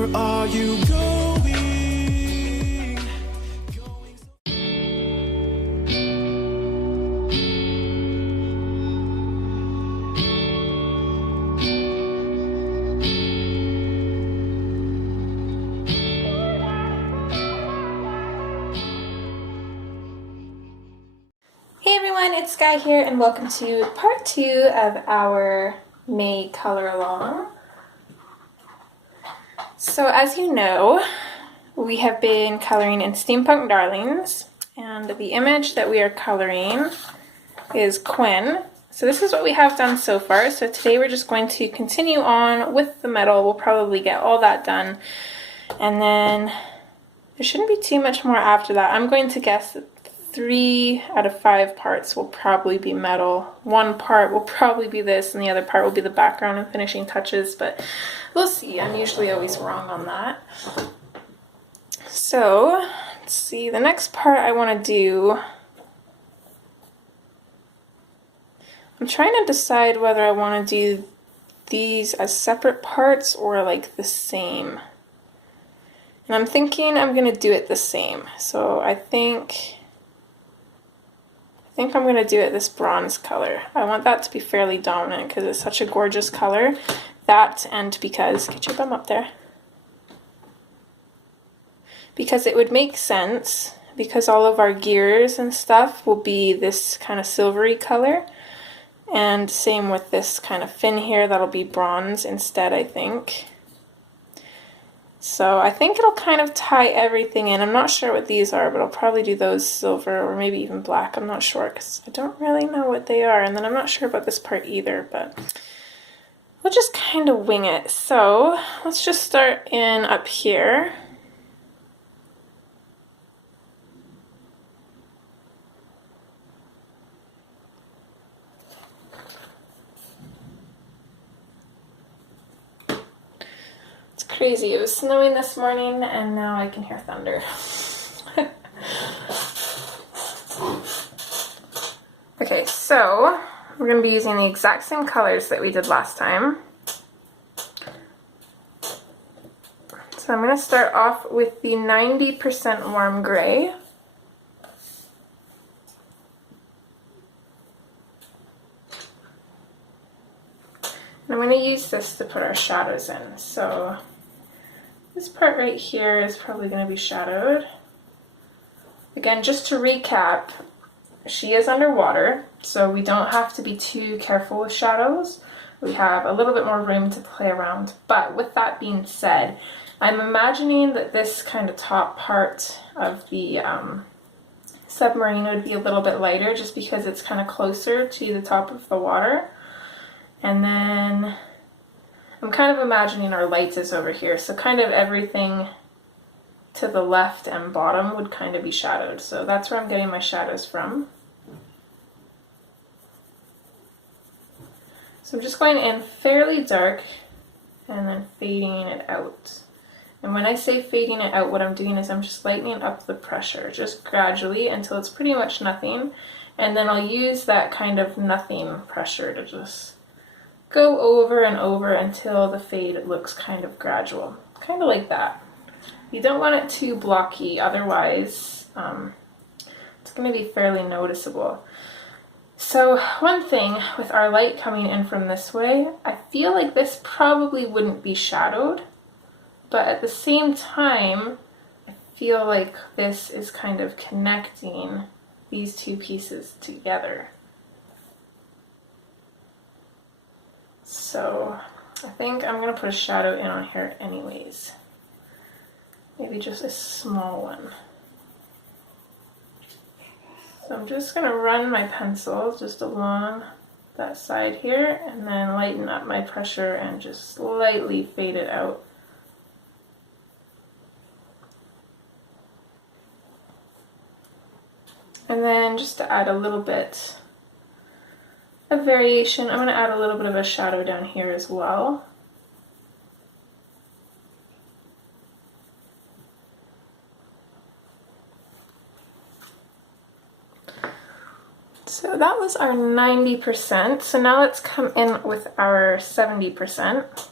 Where are you going? Hey everyone, it's Sky here and welcome to part 2 of our May color along. So as you know, we have been coloring in Steampunk Darlings, and the image that we are coloring is Quinn. So this is what we have done so far. So today we're just going to continue on with the metal. We'll probably get all that done, and then there shouldn't be too much more after that. I'm going to guess that 3 out of 5 parts will probably be metal. 1 part will probably be this, and the other part will be the background and finishing touches, but we'll see. I'm usually always wrong on that. So, let's see, the next part I want to do, I'm trying to decide whether I want to do these as separate parts or like the same. And I'm thinking I'm going to do it the same. So I think I'm going to do it this bronze color. I want that to be fairly dominant because it's such a gorgeous color. That, and because, get your bum up there. Because it would make sense, because all of our gears and stuff will be this kind of silvery color. And same with this kind of fin here, that'll be bronze instead, I think. So I think it'll kind of tie everything in. I'm not sure what these are, but I'll probably do those silver or maybe even black. I'm not sure because I don't really know what they are. And then I'm not sure about this part either, but we'll just kind of wing it. So let's just start in up here. Crazy. It was snowing this morning and now I can hear thunder. Okay, so we're going to be using the exact same colors that we did last time. So I'm going to start off with the 90% warm gray. And I'm going to use this to put our shadows in. So this part right here is probably going to be shadowed. Again, just to recap, she is underwater, so we don't have to be too careful with shadows. We have a little bit more room to play around. But with that being said, I'm imagining that this kind of top part of the submarine would be a little bit lighter just because it's kind of closer to the top of the water. And then I'm kind of imagining our lights is over here, so kind of everything to the left and bottom would kind of be shadowed. So that's where I'm getting my shadows from. So I'm just going in fairly dark and then fading it out. And when I say fading it out, what I'm doing is I'm just lightening up the pressure, just gradually until it's pretty much nothing. And then I'll use that kind of nothing pressure to just go over and over until the fade looks kind of gradual. Kind of like that. You don't want it too blocky, otherwise it's going to be fairly noticeable. So one thing with our light coming in from this way, I feel like this probably wouldn't be shadowed, but at the same time, I feel like this is kind of connecting these two pieces together. So I think I'm going to put a shadow in on here anyways. Maybe just a small one. So I'm just going to run my pencil just along that side here and then lighten up my pressure and just slightly fade it out. And then just to add a little bit of variation, I'm going to add a little bit of a shadow down here as well. So that was our 90%. So now let's come in with our 70%.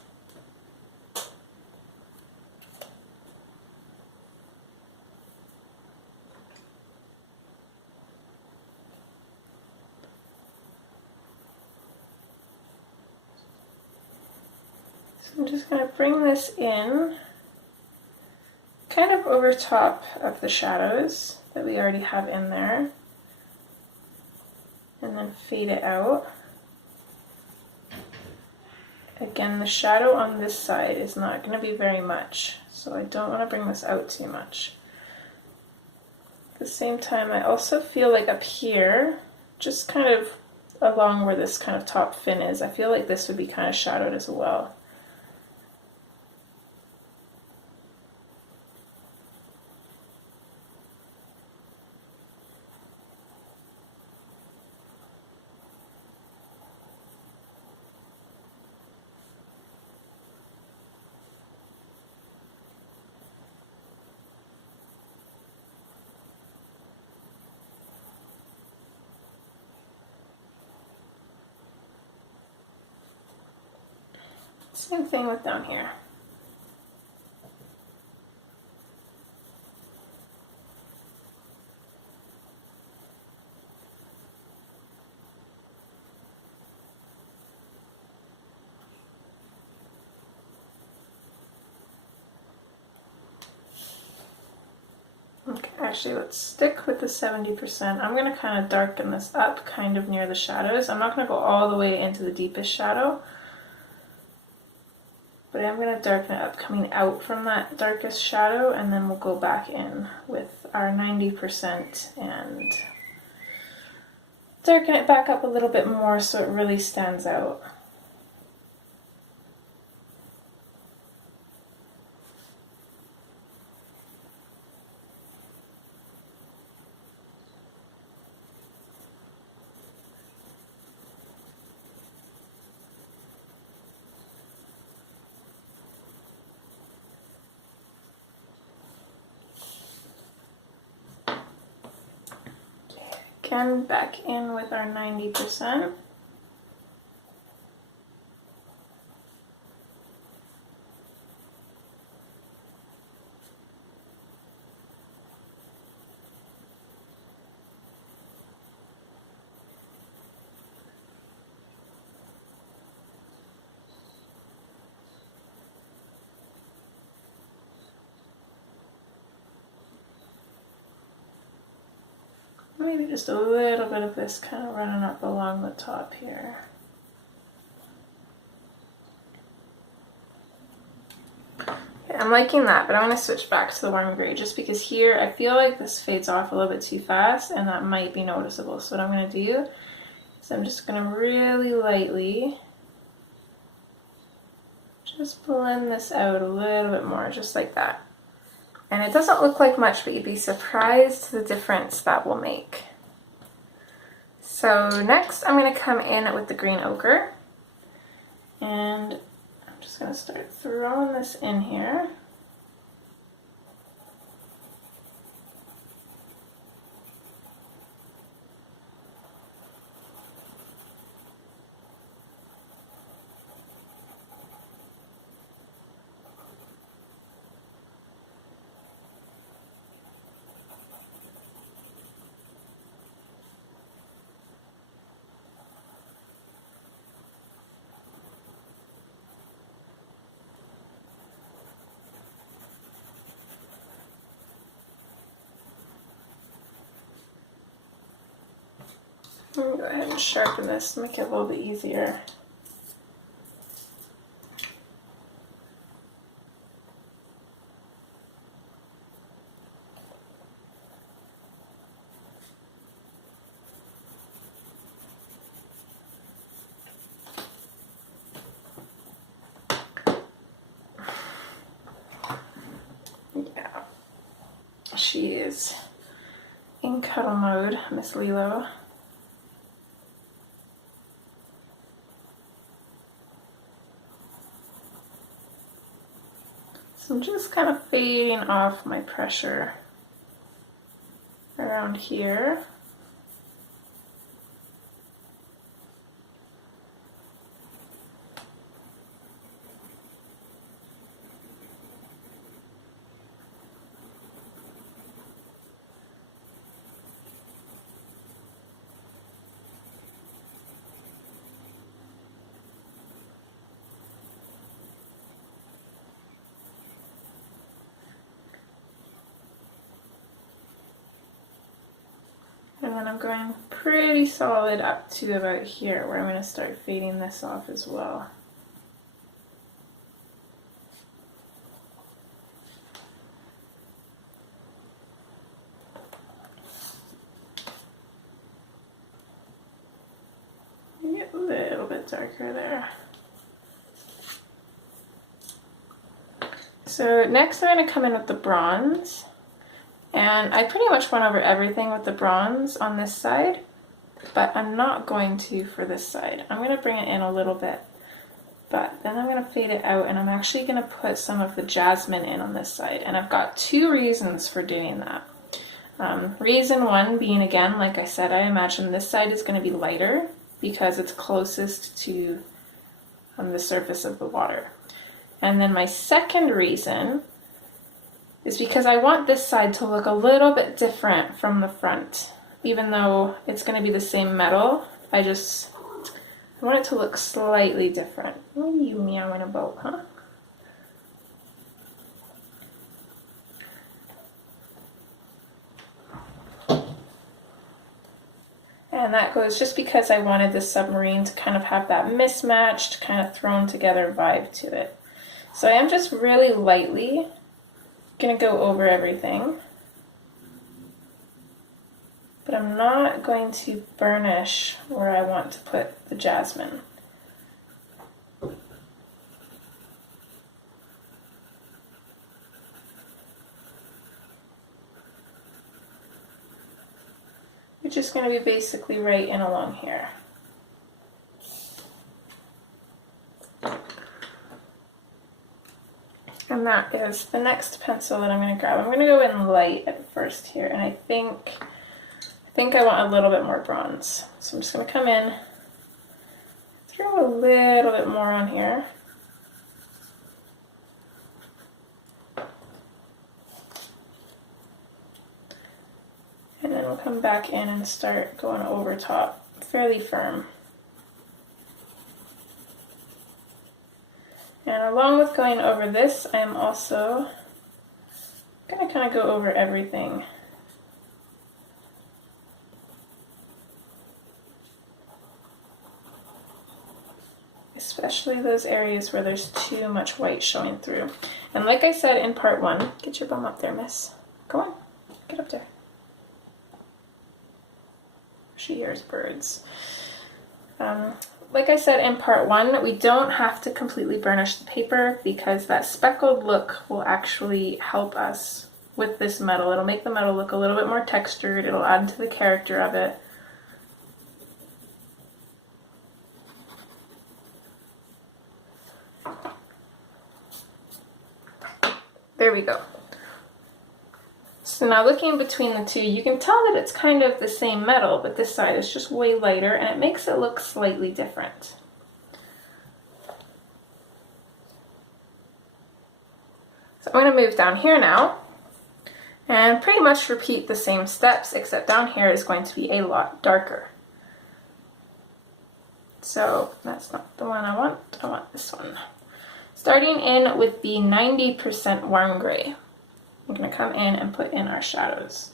So I'm just going to bring this in, kind of over top of the shadows that we already have in there, and then fade it out. Again, the shadow on this side is not going to be very much, so I don't want to bring this out too much. At the same time, I also feel like up here, just kind of along where this kind of top fin is, I feel like this would be kind of shadowed as well. Same thing with down here. Okay, actually let's stick with the 70%. I'm going to kind of darken this up kind of near the shadows. I'm not going to go all the way into the deepest shadow, but I'm going to darken it up coming out from that darkest shadow, and then we'll go back in with our 90% and darken it back up a little bit more so it really stands out. Again, back in with our 90%. Maybe just a little bit of this kind of running up along the top here. Okay, I'm liking that, but I'm going to switch back to the warm gray just because here I feel like this fades off a little bit too fast and that might be noticeable. So what I'm going to do is I'm just going to really lightly just blend this out a little bit more, just like that. And it doesn't look like much, but you'd be surprised the difference that will make. So next I'm going to come in with the green ochre. And I'm just going to start throwing this in here. I'm going to go ahead and sharpen this to make it a little bit easier. Yeah, she is in cuddle mode, Miss Lilo. So I'm just kind of fading off my pressure around here. And then I'm going pretty solid up to about here, where I'm going to start fading this off as well. Maybe a little bit darker there. So next I'm going to come in with the bronze. And I pretty much went over everything with the bronze on this side, but I'm not going to for this side. I'm going to bring it in a little bit, but then I'm going to fade it out, and I'm actually going to put some of the jasmine in on this side. And I've got two reasons for doing that. Reason one being, again, like I said, I imagine this side is going to be lighter because it's closest to the surface of the water. And then my second reason is because I want this side to look a little bit different from the front. Even though it's going to be the same metal, I want it to look slightly different. What are you meowing about, huh? And that goes just because I wanted the submarine to kind of have that mismatched, kind of thrown together vibe to it. So I am just really lightly going to go over everything, but I'm not going to burnish where I want to put the jasmine. You're just going to be basically right in along here. And that is the next pencil that I'm going to grab. I'm going to go in light at first here, and I think I want a little bit more bronze. So I'm just going to come in, throw a little bit more on here. And then we'll come back in and start going over top, fairly firm. And along with going over this, I'm also going to kind of go over everything. Especially those areas where there's too much white showing through. And like I said in part one, get your bum up there, miss. Go on, get up there. She hears birds. Like I said in part one, we don't have to completely burnish the paper because that speckled look will actually help us with this metal. It'll make the metal look a little bit more textured. It'll add to the character of it. There we go. So now looking between the two, you can tell that it's kind of the same metal, but this side is just way lighter and it makes it look slightly different. So I'm going to move down here now and pretty much repeat the same steps, except down here is going to be a lot darker. So that's not the one I want this one. Starting in with the 90% warm gray. We're going to come in and put in our shadows.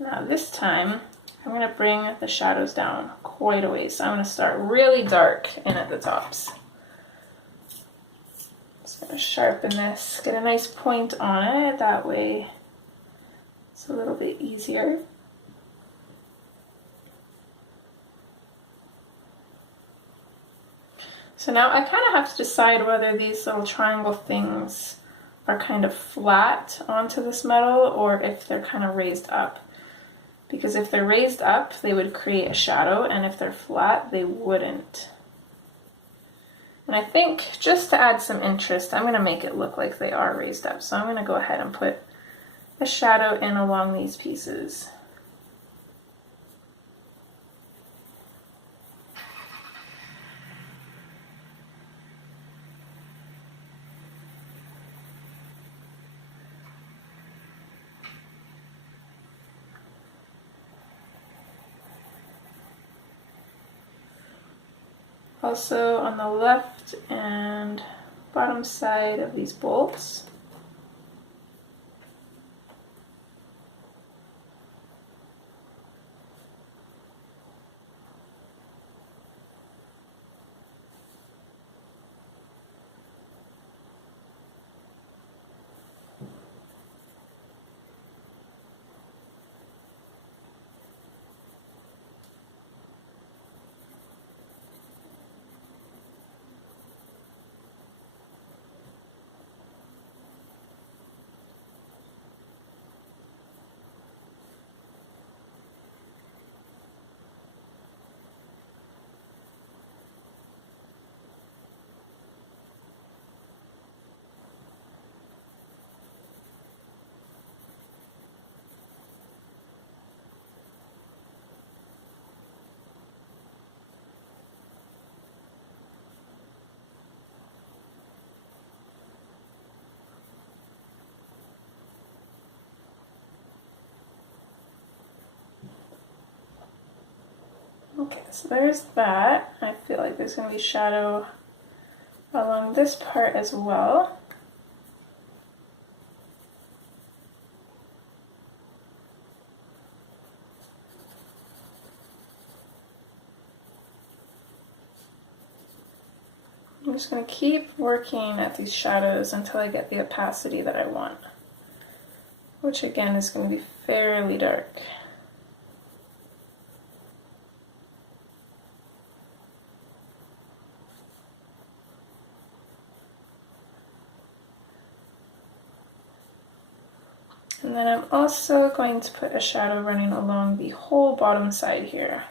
Now this time, I'm going to bring the shadows down quite a ways. So I'm going to start really dark in at the tops. Just going to sharpen this, get a nice point on it, that way it's a little bit easier. So now I kind of have to decide whether these little triangle things are kind of flat onto this metal or if they're kind of raised up. Because if they're raised up, they would create a shadow, and if they're flat, they wouldn't. And I think just to add some interest, I'm going to make it look like they are raised up. So I'm going to go ahead and put a shadow in along these pieces. Also on the left and bottom side of these bolts, Okay, so there's that. I feel like there's going to be shadow along this part as well. I'm just going to keep working at these shadows until I get the opacity that I want, which again is going to be fairly dark. And then I'm also going to put a shadow running along the whole bottom side here.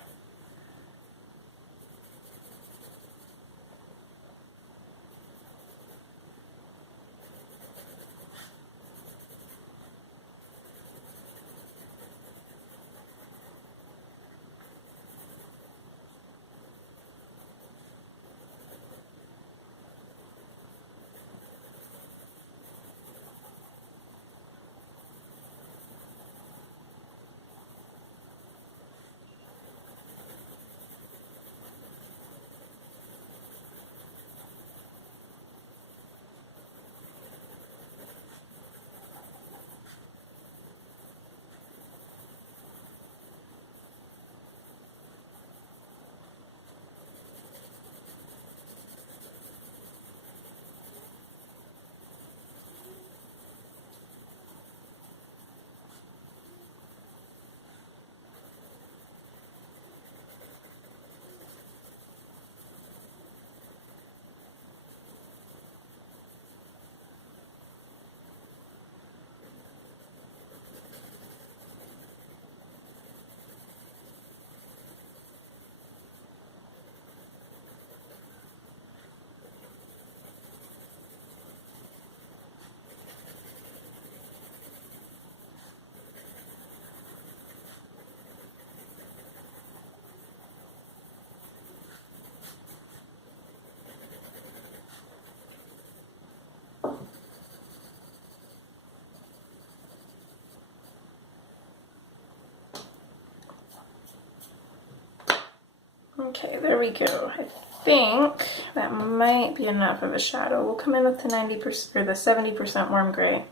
Okay, there we go. I think that might be enough of a shadow. We'll come in with the 90% or the 70% warm gray.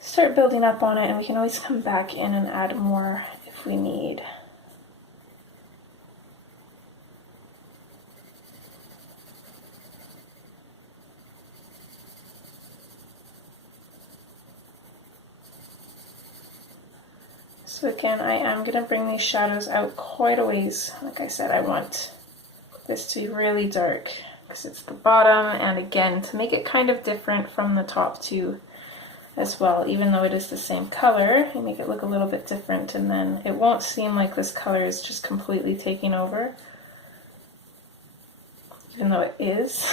Start building up on it, and we can always come back in and add more if we need. So again, I am going to bring these shadows out quite a ways. Like I said, I want this to be really dark because it's the bottom, and again, to make it kind of different from the top too as well. Even though it is the same color, you make it look a little bit different, and then it won't seem like this color is just completely taking over, even though it is.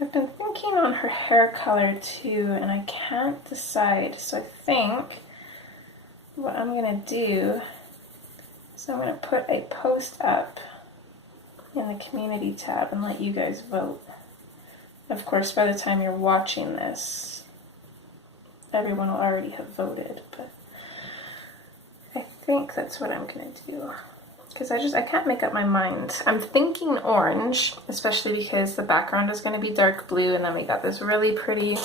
I've been thinking on her hair color too, and I can't decide. So I think what I'm going to do is I'm going to put a post up in the community tab and let you guys vote. Of course, by the time you're watching this, everyone will already have voted, but I think that's what I'm going to do. Because I can't make up my mind. I'm thinking orange, especially because the background is going to be dark blue, and then we got this really pretty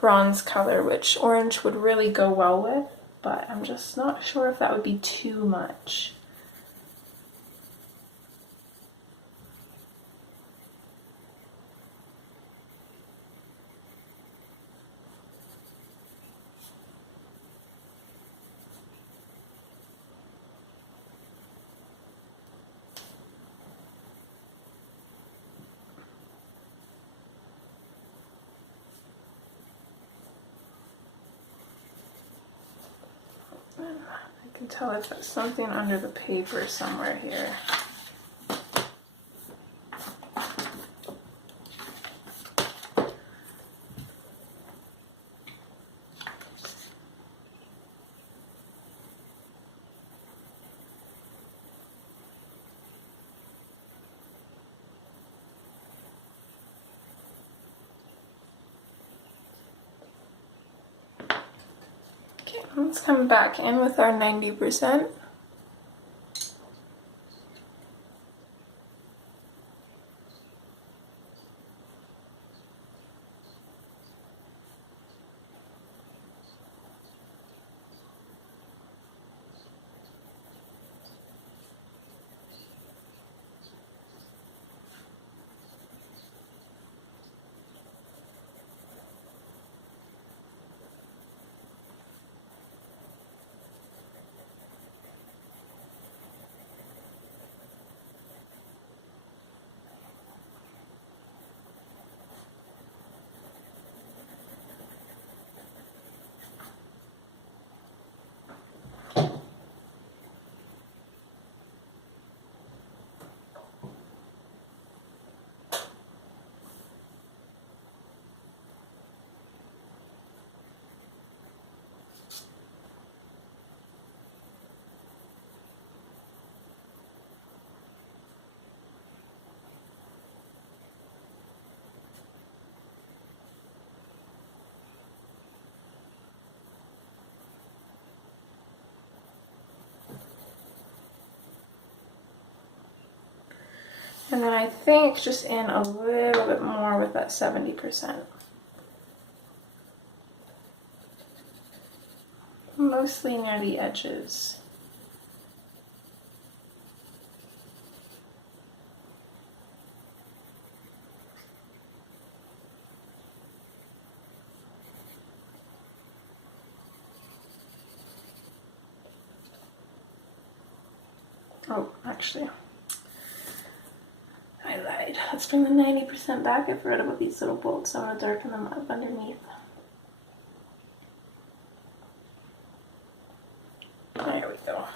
bronze color, which orange would really go well with, but I'm just not sure if that would be too much. I can tell if there's something under the paper somewhere here. Let's come back in with our 90%. And then I think just in a little bit more with that 70%. Mostly near the edges. Oh, actually, I lied. Let's bring the 90% back. I forgot about these little bolts. I'm going to darken them up underneath. There we go.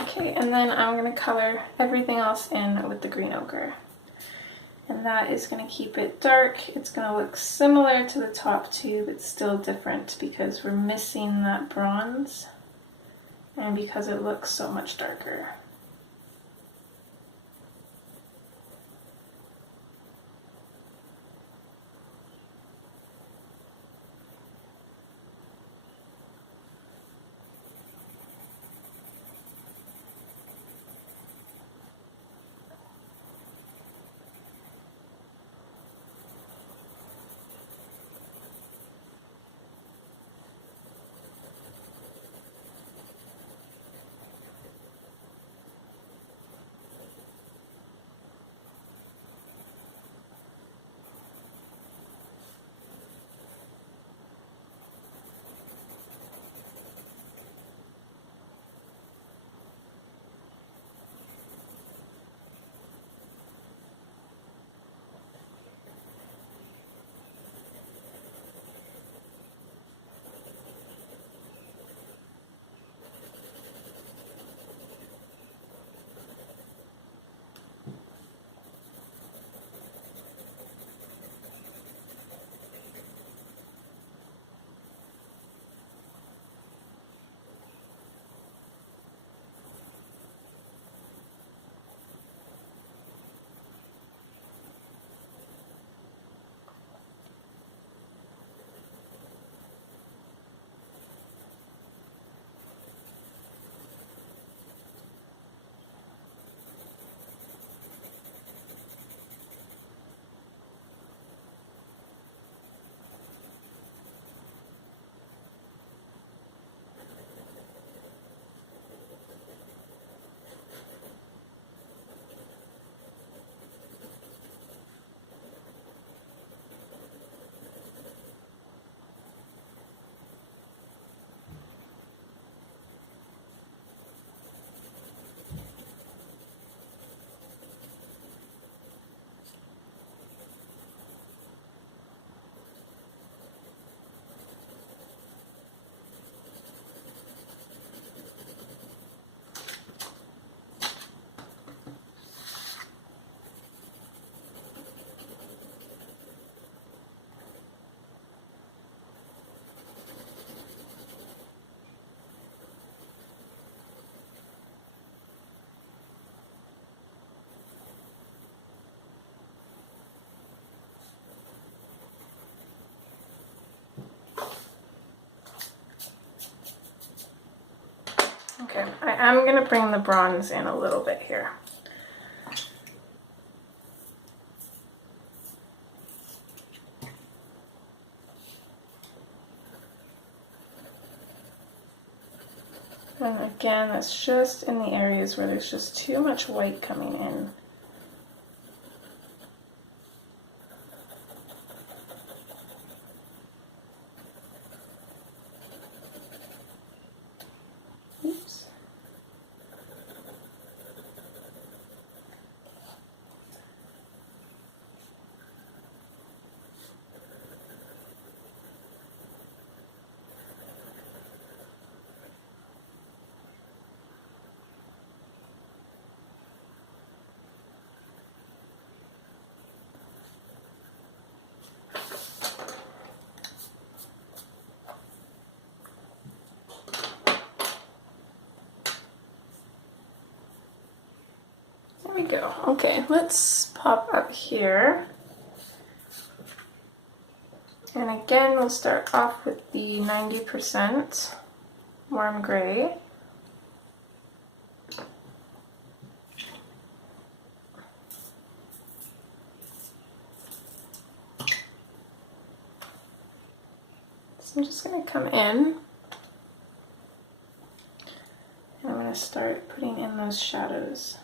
Okay, and then I'm going to color everything else in with the green ochre. And that is going to keep it dark. It's going to look similar to the top two, but still different because we're missing that bronze and because it looks so much darker. Okay, I am going to bring the bronze in a little bit here. And again, that's just in the areas where there's just too much white coming in. Oops. There we go. Okay, let's pop up here. And again, we'll start off with the 90% warm gray. So I'm just going to come in, and I'm going to start putting in those shadows.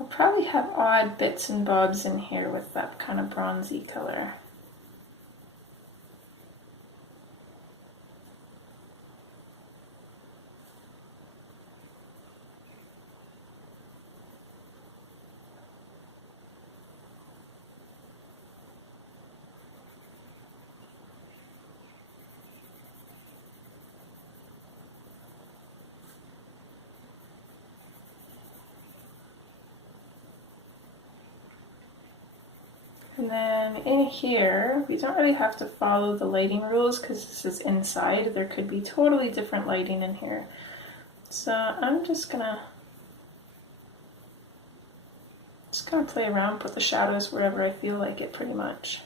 I'll probably have odd bits and bobs in here with that kind of bronzy color. And then in here, we don't really have to follow the lighting rules because this is inside. There could be totally different lighting in here. So I'm just gonna play around, put the shadows wherever I feel like it pretty much.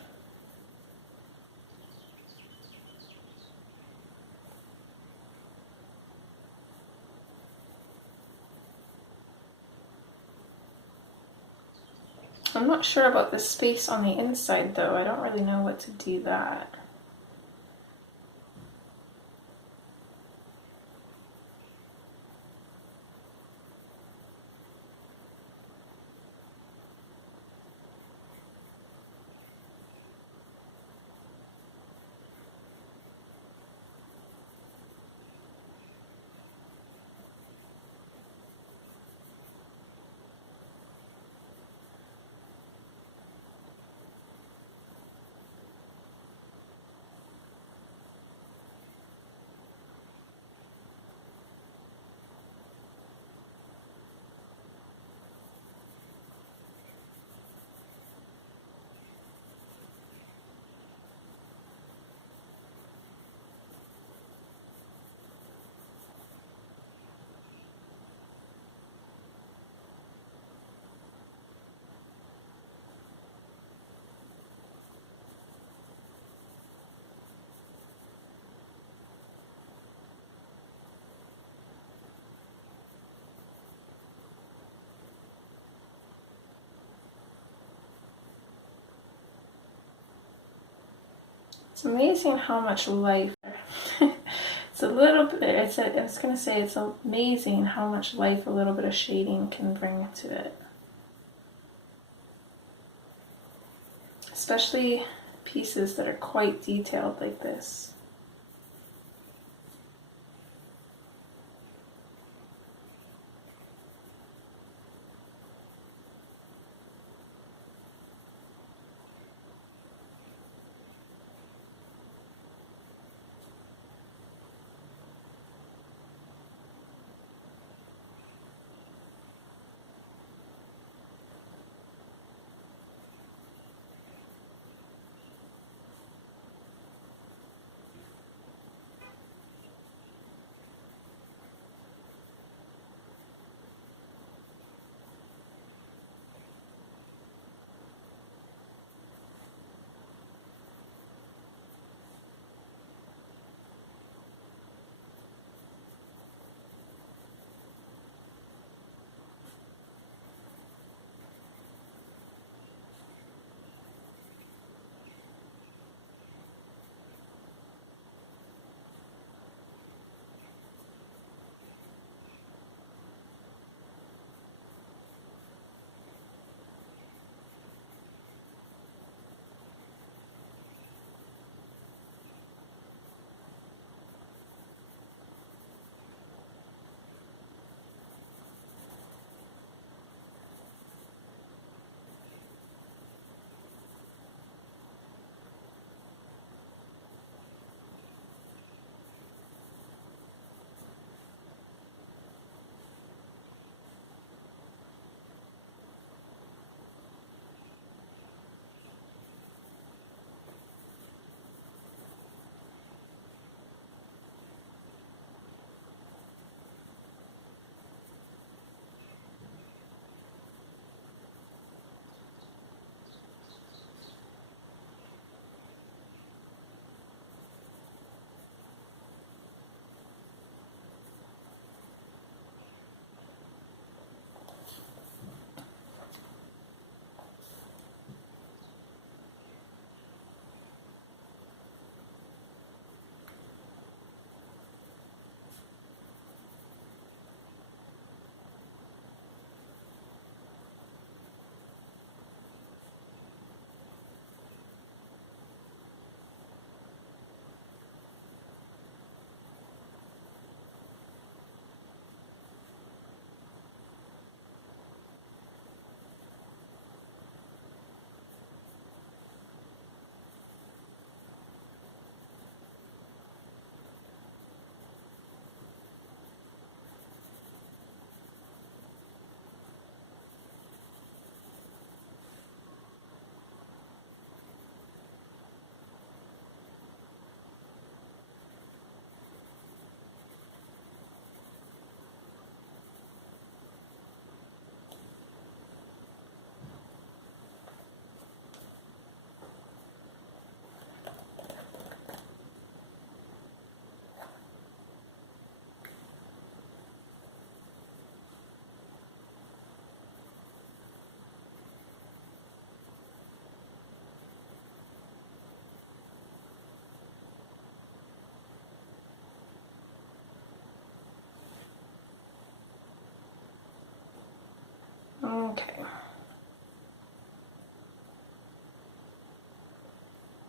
I'm not sure about the space on the inside though. I don't really know what to do that. It's amazing how much life, it's a little bit, it's going to say it's amazing how much life a little bit of shading can bring to it. Especially pieces that are quite detailed like this.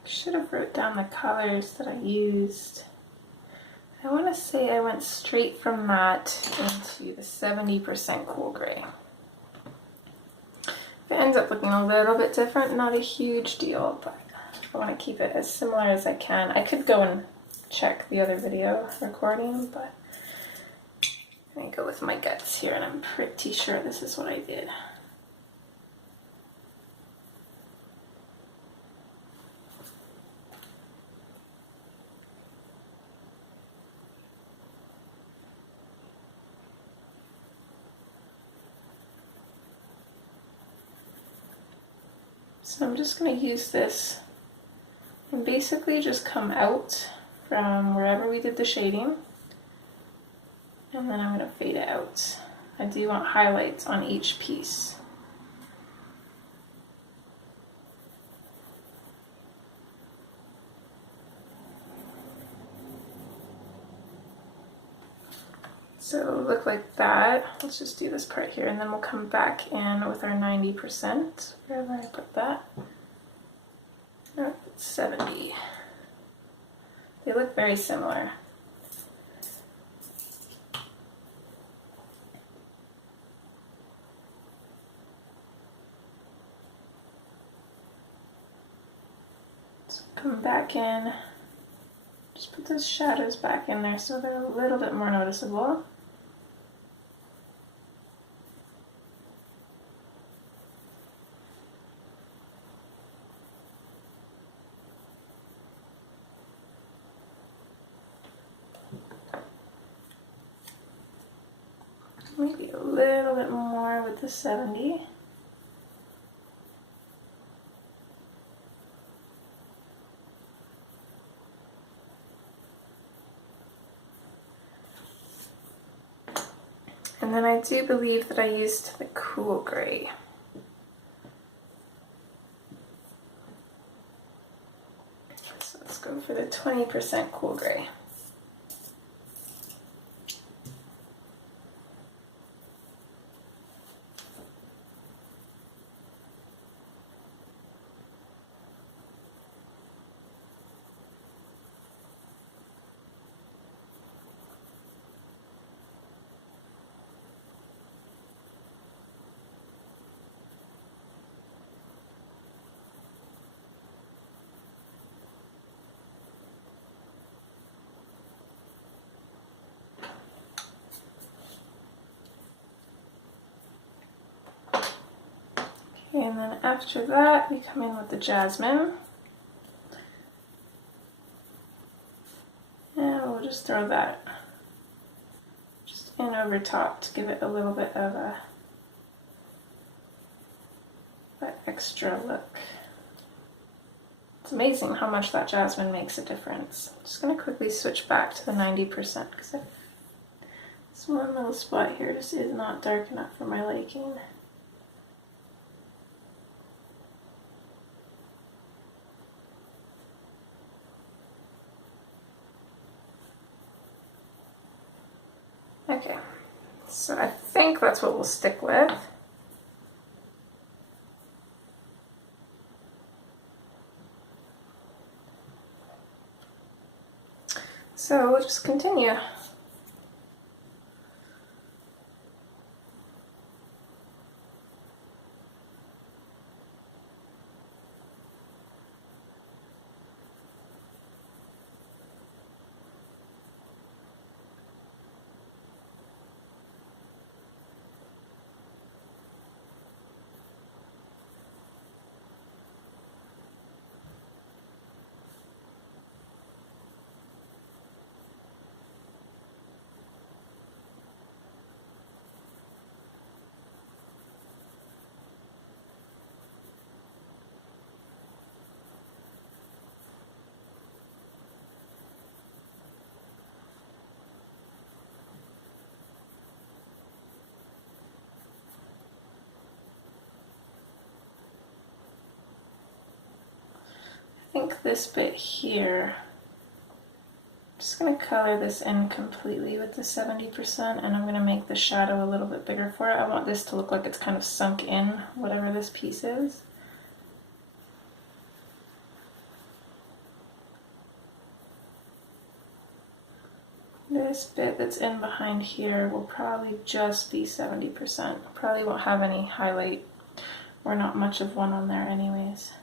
should have wrote down the colors that I used. I want to say I went straight from that into the 70% cool gray. If it ends up looking a little bit different, not a huge deal, but I want to keep it as similar as I can. I could go and check the other video recording, but I'm going to go with my guts here, and I'm pretty sure this is what I did. So I'm just going to use this and basically just come out from wherever we did the shading, and then I'm going to fade it out. I do want highlights on each piece. So it'll look like that. Let's just do this part here, and then we'll come back in with our 90%, wherever I put that. No, it's 70. They look very similar. So come back in, just put those shadows back in there so they're a little bit more noticeable. Maybe a little bit more with the 70. And then I do believe that I used the cool gray. So let's go for the 20% cool gray. And then after that, we come in with the jasmine. And we'll just throw that just in over top to give it a little bit of that extra look. It's amazing how much that jasmine makes a difference. I'm just going to quickly switch back to the 90% because this one little spot here just is not dark enough for my liking. Okay, so I think that's what we'll stick with. So we'll just continue. I think this bit here, I'm just going to color this in completely with the 70%, and I'm going to make the shadow a little bit bigger for it. I want this to look like it's kind of sunk in, whatever this piece is. this bit that's in behind here will probably just be 70%. Probably won't have any highlight or not much of one on there anyways.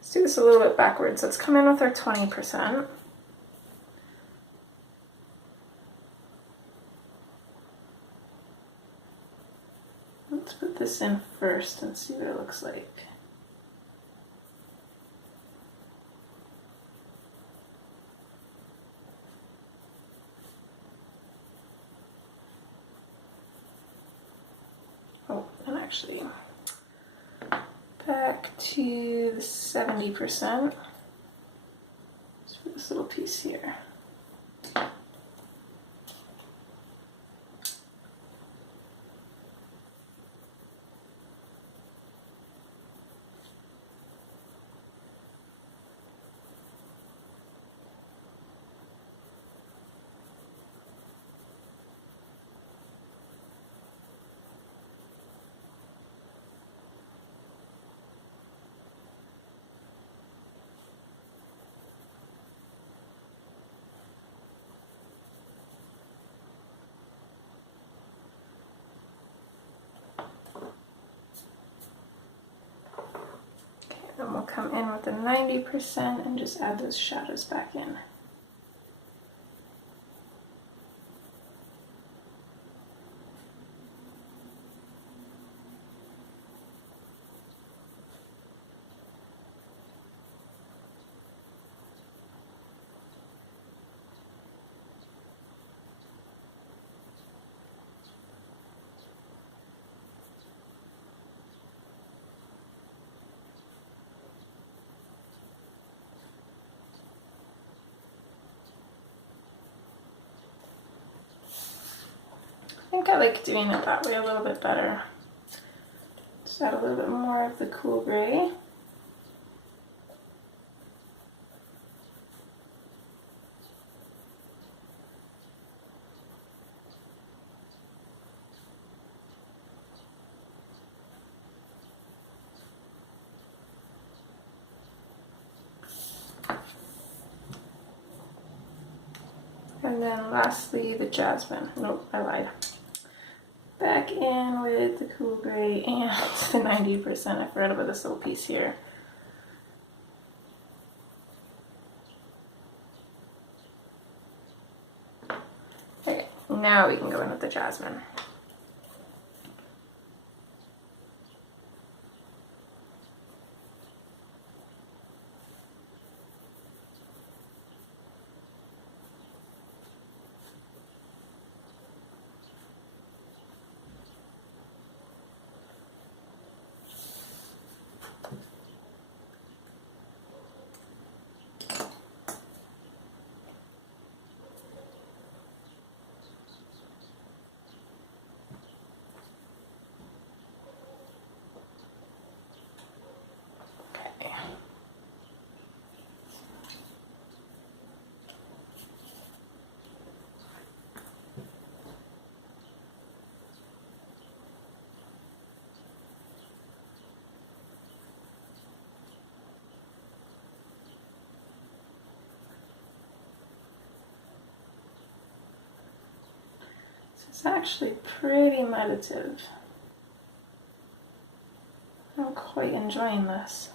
Let's do this a little bit backwards. Let's come in with our 20%. Let's put this in first and see what it looks like. Oh, and actually, back to the 70%. Let's put this little piece here. And we'll come in with the 90% and just add those shadows back in. I think I like doing it that way a little bit better. Just add a little bit more of the cool gray. And then lastly, the jasmine. Nope, I lied. Back in with the cool gray and the 90%. I forgot about this little piece here. Okay, now we can go in with the jasmine. It's actually pretty meditative. I'm quite enjoying this.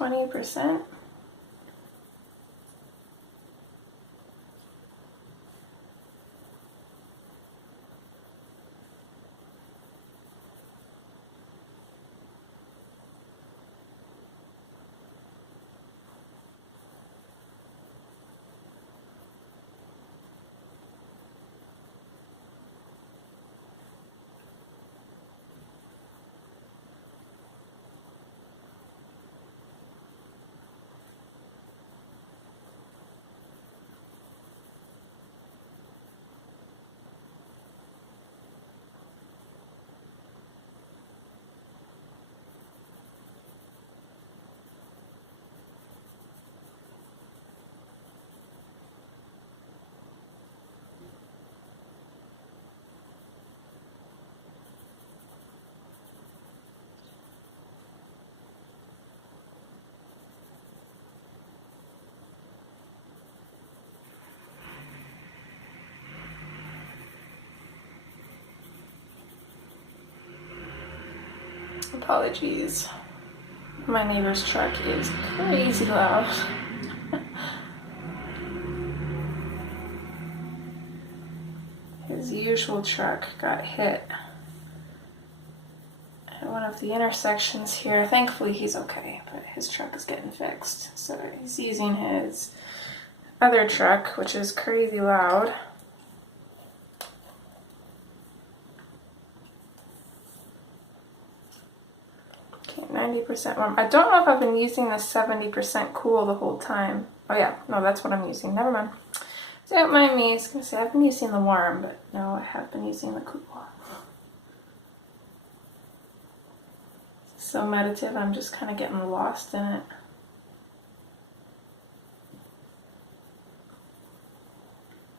20%. Apologies. My neighbor's truck is crazy loud. His usual truck got hit at one of the intersections here. Thankfully he's okay, but his truck is getting fixed. So he's using his other truck, which is crazy loud. Okay, 90% warm. I don't know if I've been using the 70% cool the whole time. Oh yeah, no, that's what I'm using. Never mind. Don't mind me. I was going to say I've been using the warm, but no, I have been using the cool. So meditative, I'm just kind of getting lost in it.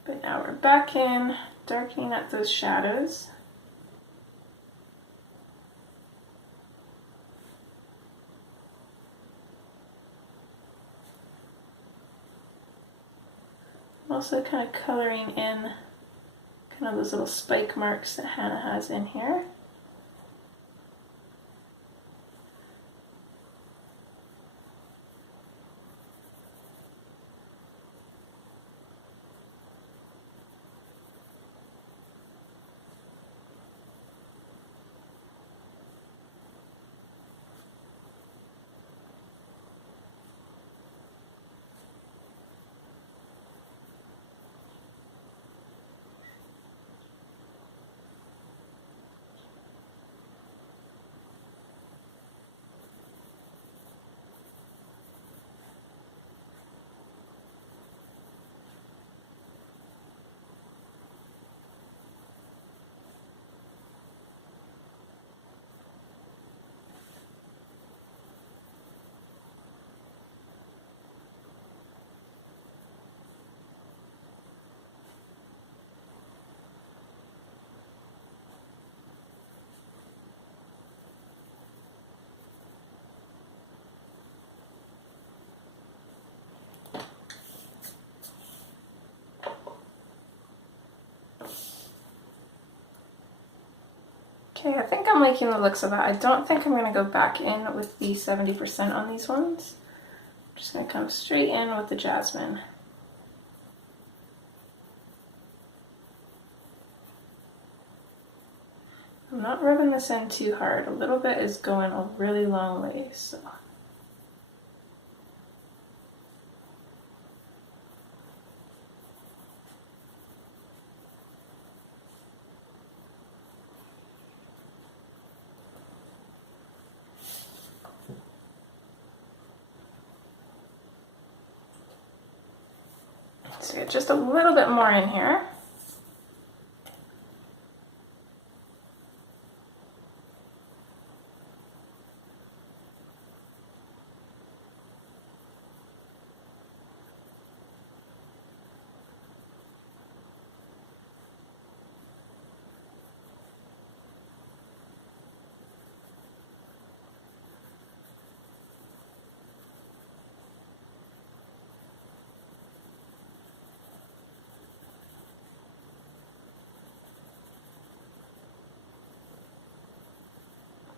But now we're back in, darkening up those shadows. Also kind of coloring in kind of those little spike marks that Hannah has in here. Okay, I think I'm liking the looks of that. I don't think I'm going to go back in with the 70% on these ones. I'm just going to come straight in with the jasmine. I'm not rubbing this in too hard. A little bit is going a really long way, so. So get just a little bit more in here.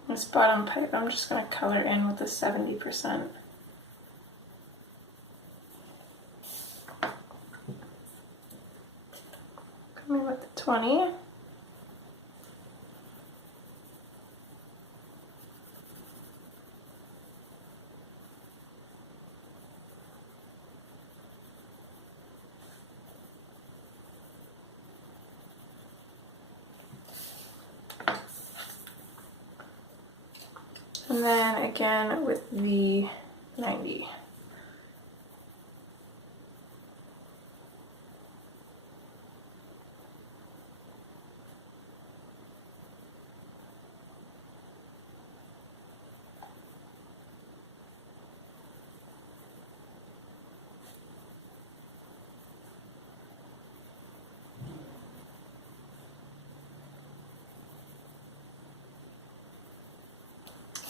This bottom pipe, I'm just going to color in with the 70%. 20. And then again with the 90.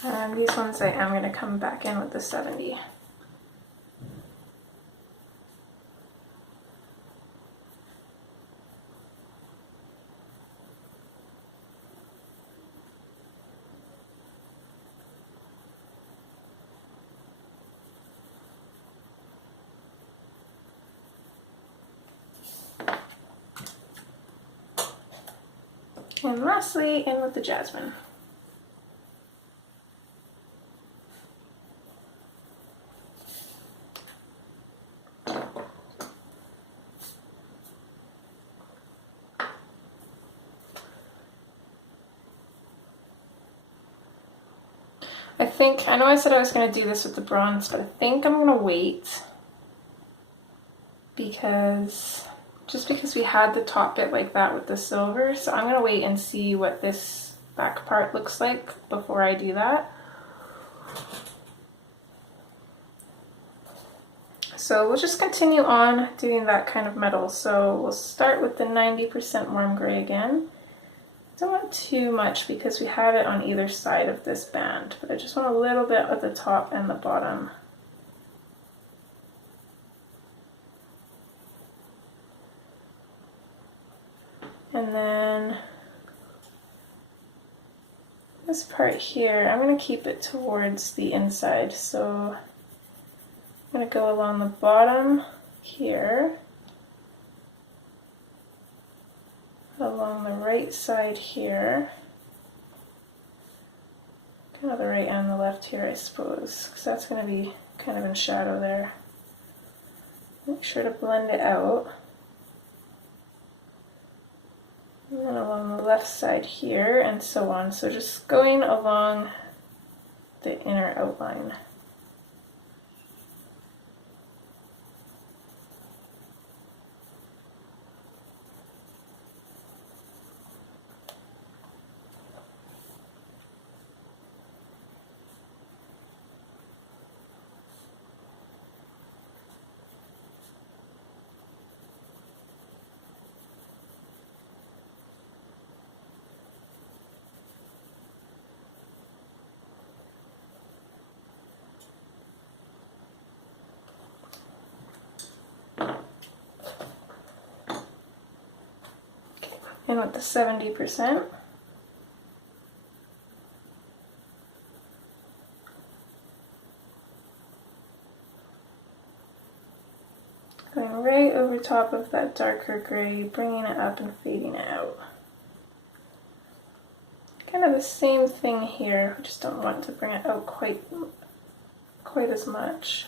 And these ones I am going to come back in with the 70. And lastly, in with the jasmine. I know I said I was going to do this with the bronze, but I think I'm going to wait because we had the top bit like that with the silver, so I'm going to wait and see what this back part looks like before I do that. So we'll just continue on doing that kind of metal. So we'll start with the 90% warm gray again. Don't want too much because we have it on either side of this band, but I just want a little bit at the top and the bottom. And then this part here, I'm going to keep it towards the inside. So I'm going to go along the bottom here, along the right side here, kind of the right and the left here, I suppose, because that's going to be kind of in shadow there. Make sure to blend it out. And then along the left side here, and so on. So just going along the inner outline. And with the 70%. Going right over top of that darker gray, bringing it up and fading it out. Kind of the same thing here, we just don't want to bring it out quite as much.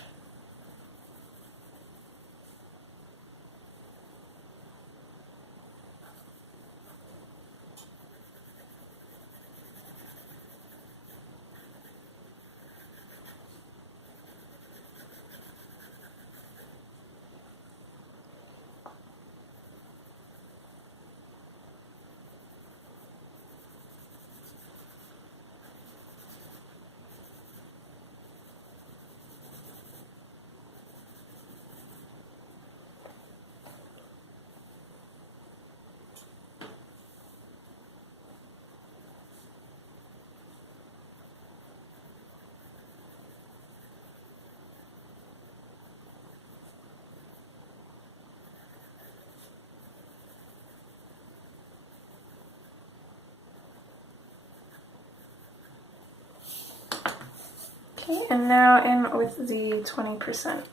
Okay, and now in with the 20%.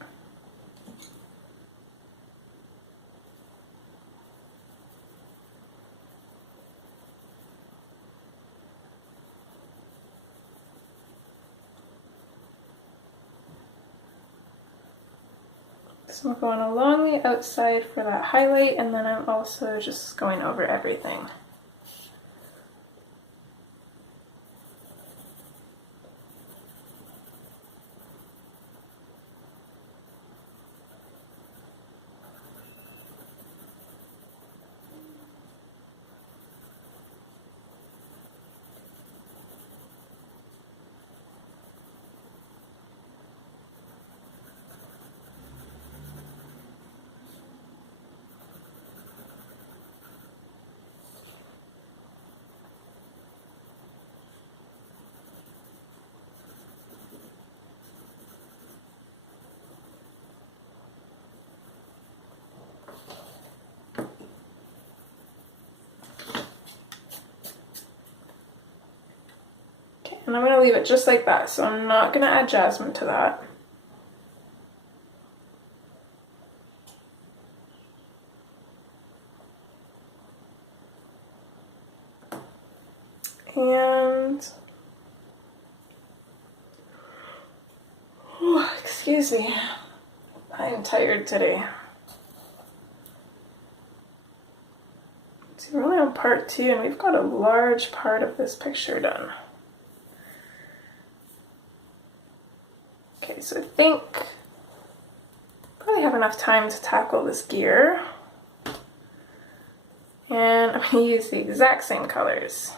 So I'm going along the outside for that highlight, and then I'm also just going over everything. And I'm going to leave it just like that, so I'm not going to add jasmine to that. And, oh, excuse me, I'm tired today. So we're only on part 2, and we've got a large part of this picture done. Okay, so I think probably have enough time to tackle this gear. And I'm going to use the exact same colors.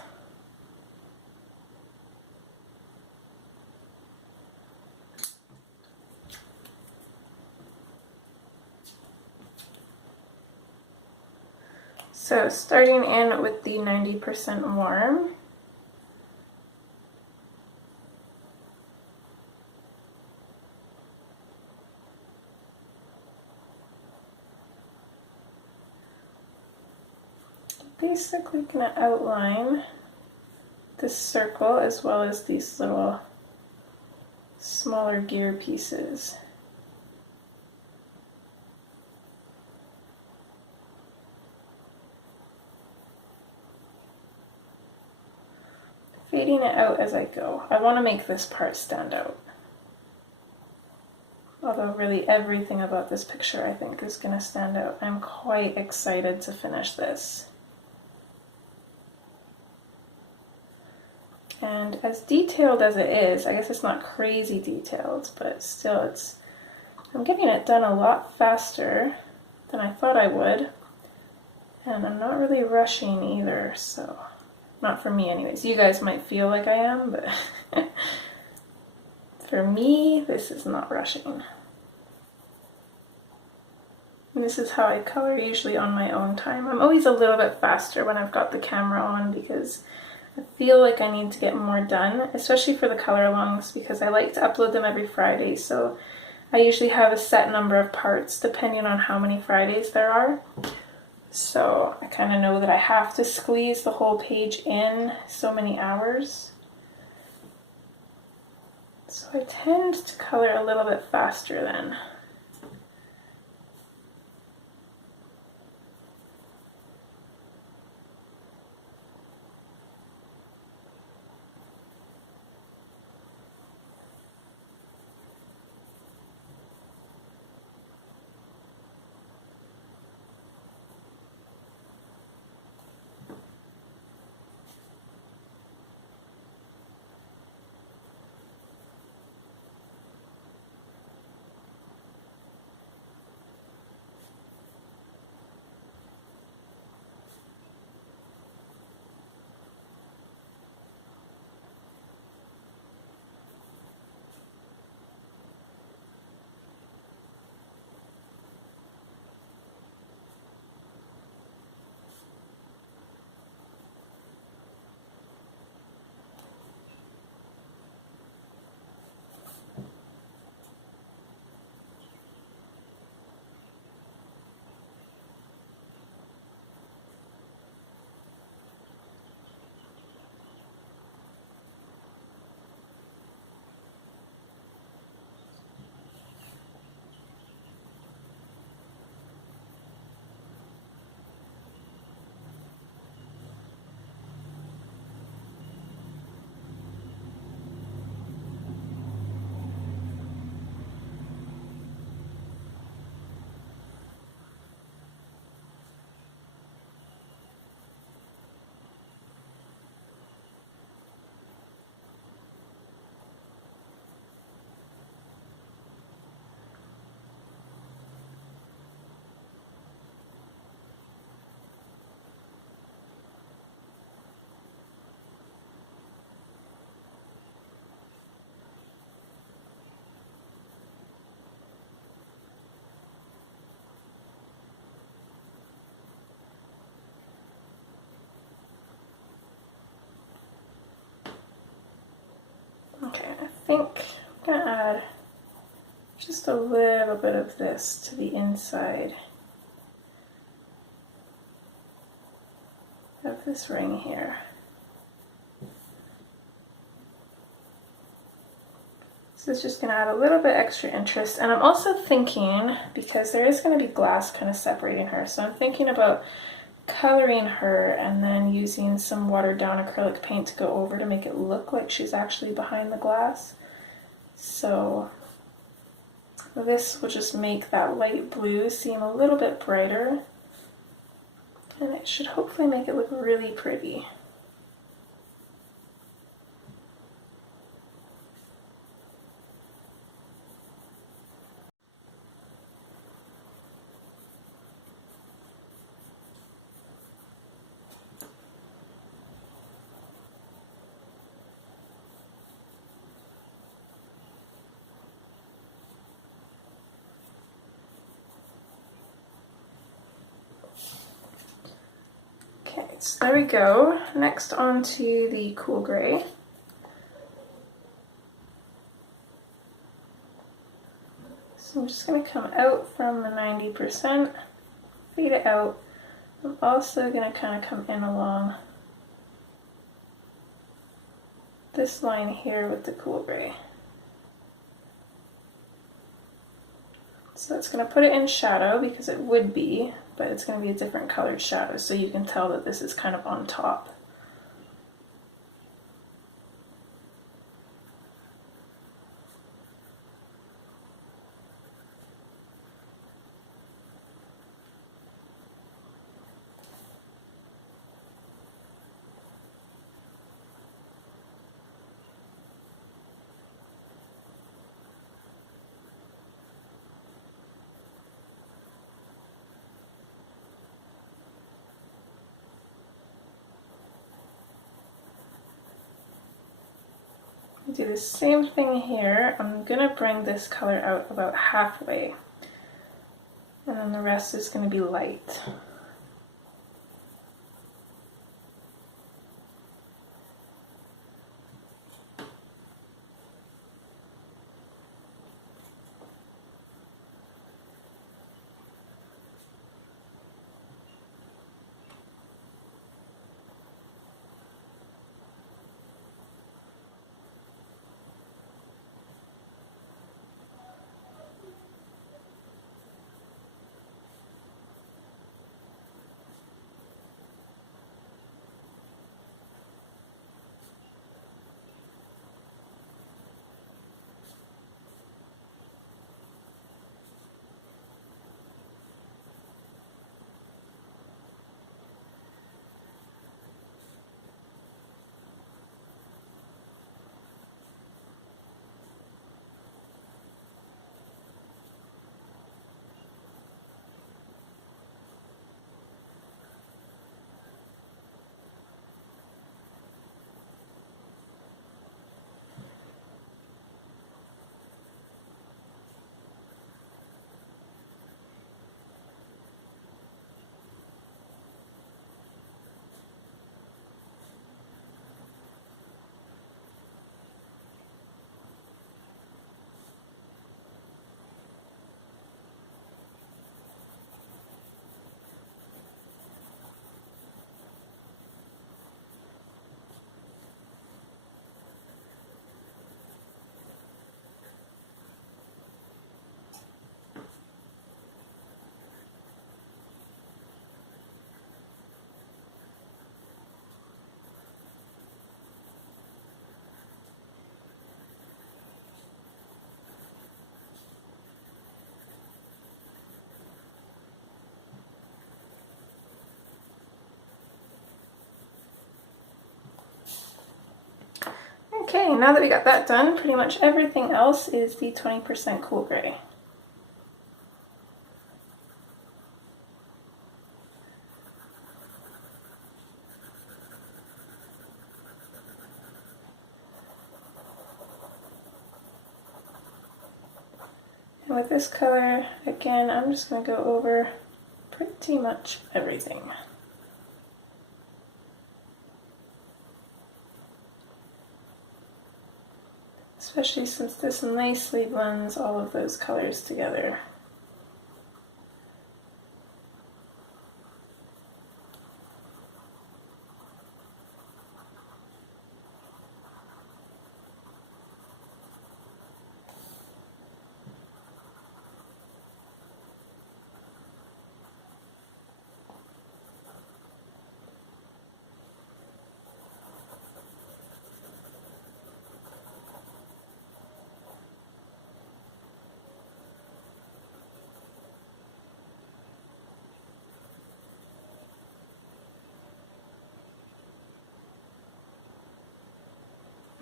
So starting in with the 90% warm. Basically going to outline this circle as well as these little smaller gear pieces. Fading it out as I go. I want to make this part stand out. Although really everything about this picture I think is going to stand out. I'm quite excited to finish this. And as detailed as it is, I guess it's not crazy detailed, but still I'm getting it done a lot faster than I thought I would. And I'm not really rushing either, so not for me anyways. You guys might feel like I am, but for me, this is not rushing. And this is how I color usually on my own time. I'm always a little bit faster when I've got the camera on because I feel like I need to get more done, especially for the color alongs, because I like to upload them every Friday, so I usually have a set number of parts depending on how many Fridays there are. So I kind of know that I have to squeeze the whole page in so many hours. So I tend to color a little bit faster then. I'm gonna add just a little bit of this to the inside of this ring here. So it's just going to add a little bit extra interest. And I'm also thinking, because there is going to be glass kind of separating her, so I'm thinking about coloring her and then using some watered down acrylic paint to go over to make it look like she's actually behind the glass. So this will just make that light blue seem a little bit brighter, and it should hopefully make it look really pretty. Okay, so there we go. Next on to the cool gray. So I'm just going to come out from the 90%, fade it out. I'm also going to kind of come in along this line here with the cool gray. So it's going to put it in shadow because it would be, but it's going to be a different colored shadow, so you can tell that this is kind of on top. Do the same thing here. I'm going to bring this color out about halfway, and then the rest is going to be light. Okay, now that we got that done, pretty much everything else is the 20% cool gray. And with this color, again, I'm just going to go over pretty much everything. This Especially since this nicely blends all of those colors together.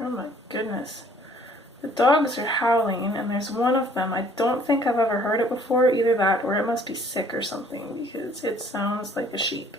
Oh my goodness. The dogs are howling, and there's one of them. I don't think I've ever heard it before, either that or it must be sick or something, because it sounds like a sheep.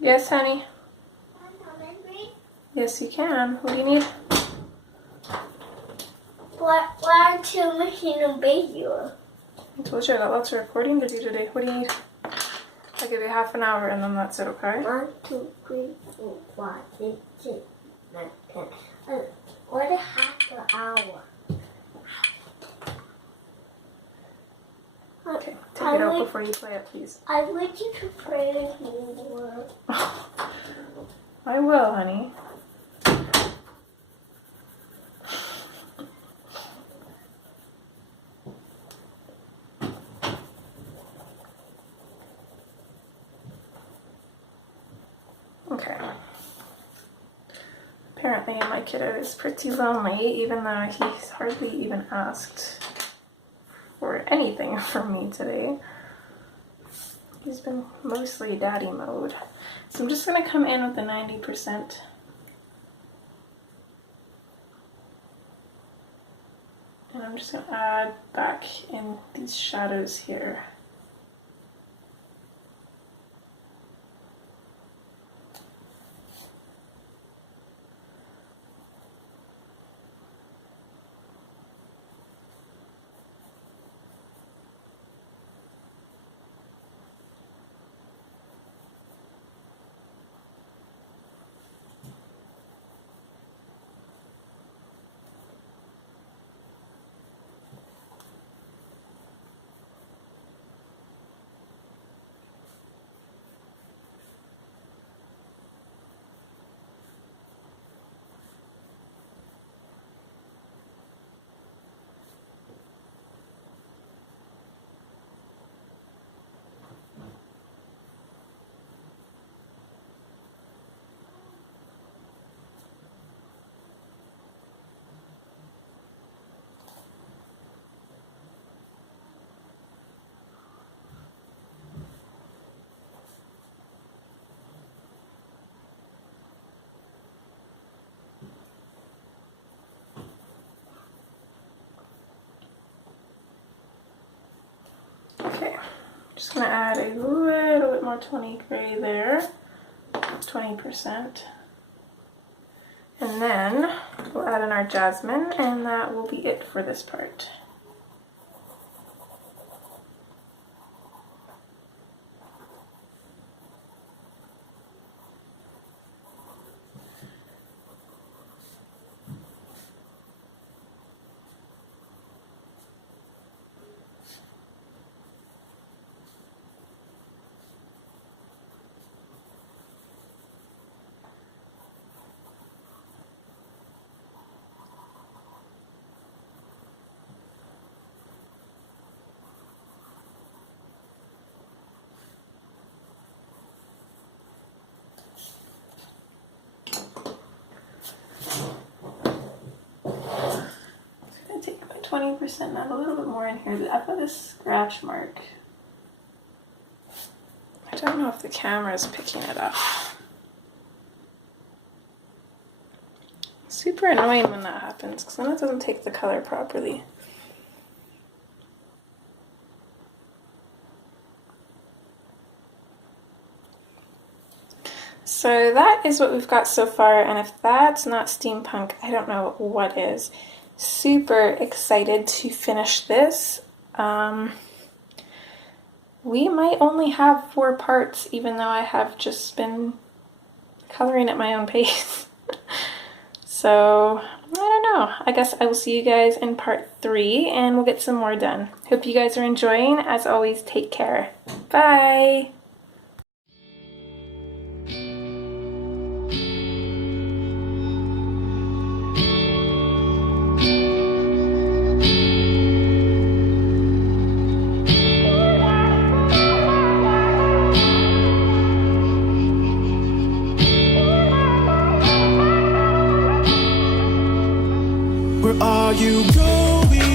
Yes, honey? Yes, you can. What do you need? Why two machine and baby? I told you I got lots of recording to do today. What do you need? I'll give you half an hour and then that's it, okay? 1, 2, 3, 4, 5, 6, 7, 8, 9, 10. What a half an hour. Okay, take it out before you play it, please. I want you to play with me more. I will, honey. Okay. Apparently my kiddo is pretty lonely, even though he's hardly even asked for anything from me today. He's been mostly daddy mode. So I'm just going to come in with the 90%. And I'm just going to add back in these shadows here. Okay, just going to add a little bit more 20 gray there, 20%. And then we'll add in our jasmine, and that will be it for this part. 20%, not a little bit more in here. I've got this scratch mark. I don't know if the camera is picking it up. Super annoying when that happens, because then it doesn't take the color properly. So that is what we've got so far, and if that's not steampunk, I don't know what is. Super excited to finish this. We might only have 4 parts, even though I have just been coloring at my own pace. So, I don't know. I guess I will see you guys in part 3, and we'll get some more done. Hope you guys are enjoying. As always, take care. Bye! Where are you going?